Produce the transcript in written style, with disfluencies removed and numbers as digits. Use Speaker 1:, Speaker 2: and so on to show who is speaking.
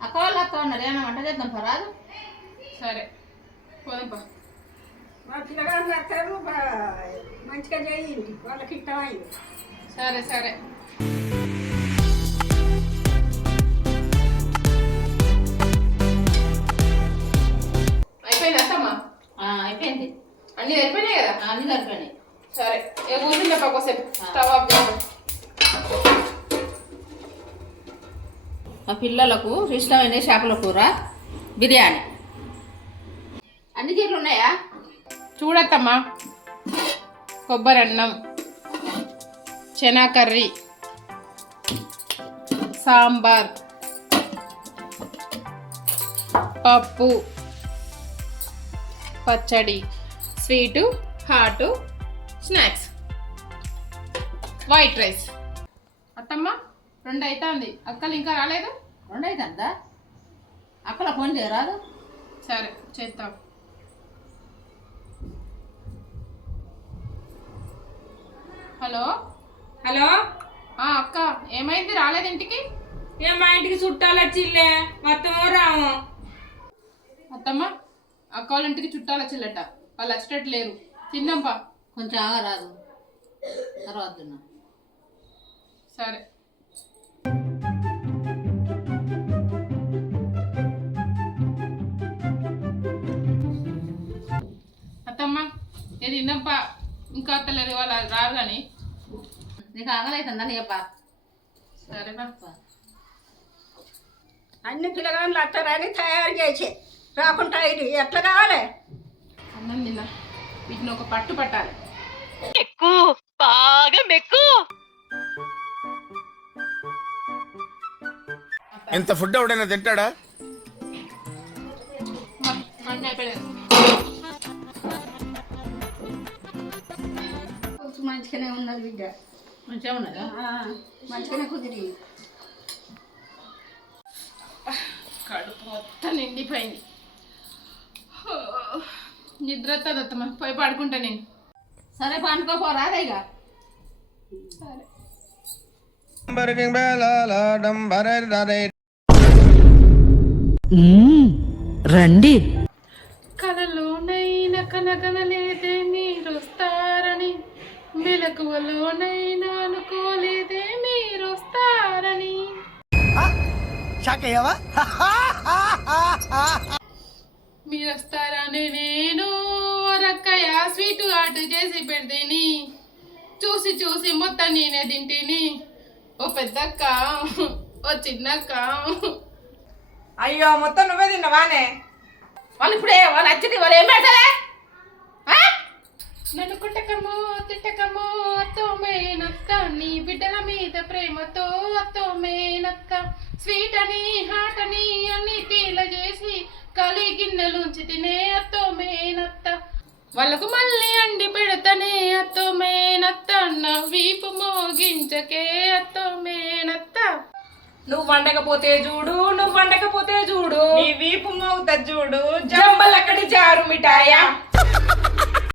Speaker 1: అక్క వాళ్ళు అక్క ఉన్నారు ఏమన్నా వంట చేద్దాం పరాదు.
Speaker 2: సరే పోదాంపా.
Speaker 3: మా పిల్లగాళ్ళు వస్తారు మంచిగా చేయండి వాళ్ళకి ఇష్టమైంది.
Speaker 2: సరే సరే అయిపోయింది అత్తమ్మా?
Speaker 1: అయిపోయింది.
Speaker 2: అన్నీ సరిపోయినాయి కదా?
Speaker 1: అన్నీ సరిపోయినాయి.
Speaker 2: సరే ఏ కూర్చుంటే పక్కసేపు స్టవ్ ఆఫ్ చేద్దాం.
Speaker 1: మా పిల్లలకు ఇష్టమైన చేపల కూర, బిర్యానీ. అన్ని చీరలు ఉన్నాయా?
Speaker 2: చూడత్తమ్మా, కొబ్బరి అన్నం, చెనా కర్రీ, సాంబార్, పప్పు, పచ్చడి, sweet, hot, snacks, white rice. అత్తమ్మ 2 అవుతుంది, అక్కలు ఇంకా రాలేదు.
Speaker 1: 2 అవుతుందా? అక్కల ఫోన్ చేయరాదు?
Speaker 2: సరే చేద్దాం. హలో
Speaker 4: హలో
Speaker 2: అక్క, ఏమైంది రాలేదు ఇంటికి?
Speaker 4: మా ఇంటికి చుట్టాలు వచ్చిల్లే, మొత్తం రాము.
Speaker 2: అత్తమ్మ, అక్క వాళ్ళ ఇంటికి చుట్టాలు వచ్చిల్లట, వాళ్ళు అస్టేట్ లేరు. తిందాంపా.
Speaker 1: కొంచెం ఆగరాదు, తర్వాత తిన్నాం.
Speaker 2: సరే అత్తమ్మ, నేను తిందాంపా. ఇంకా అత్తలేరు, వాళ్ళు రారు కానీ.
Speaker 1: నీకు ఆగలవుతుందా చెప్పా?
Speaker 2: సరే బాప్ప.
Speaker 3: అన్ని పిల్లగాళ్ళు వస్తారని తయారు చేసి రాకుండా ఇది ఎట్లా కావాలి?
Speaker 2: అన్నం తిన్నా, వీటిని ఒక పట్టు పట్టాలి.
Speaker 4: బాగా మెక్కు.
Speaker 5: ఇంత ఫుడ్ ఎవడైనా తింటాడా?
Speaker 2: అన్నీ అయిపోయాయి.
Speaker 3: కొంచెం మంచిగానే ఉన్నది బిడ్డ,
Speaker 1: మంచిగా ఉన్నదా?
Speaker 3: మంచిగానే కుదిరింది.
Speaker 2: కడుపు మొత్తం నిండిపోయింది. నిద్ర వస్తుంది అత్తమ్మ, పోయి పడుకుంటా నేను.
Speaker 1: సరే పండుకోపోరాదే ఇక.
Speaker 2: సరే
Speaker 6: రండి.
Speaker 2: కలలోనైనా కనగనలేదే మీరొస్తారని, మెలకువలోనైనా అనుకోలేదే మీరొస్తారని. మీరొస్తారని నేను రక్కయ్య స్వీట్ ఆర్డర్ చేసి పెడితేని, చూసి చూసి మొత్తం నేనే తింటేని. ఓ పెద్దక్క, ఓ చిన్నక్క.
Speaker 4: అయ్యో, మొత్తం నువ్వే తిన్నావానే?
Speaker 1: వాళ్ళు ఇప్పుడే వాళ్ళు వచ్చింది, వాళ్ళు ఏం పెడతారే?
Speaker 2: నన్ను కుట్టకమో తిట్టకమో అత్తోమేనక్క, నీ బిడ్డల మీద ప్రేమతో అత్తోమేనక్క. స్వీట్ అని హాట్ అని అన్ని తీల చేసి ఖాళీ గిన్నెలుంచి తినే అత్తోమేనత్త. వాళ్ళకు మళ్ళీ అండి పెడతనే అత్తోమేనత్త, నా వీపు మోగించకే అత్తోమేనత్త.
Speaker 4: నువ్వు వండకపోతే చూడు, నువ్వు వండకపోతే చూడు, నీ వీపు మోగుతా చూడు, జంబలక్కడి జారు మిఠాయా.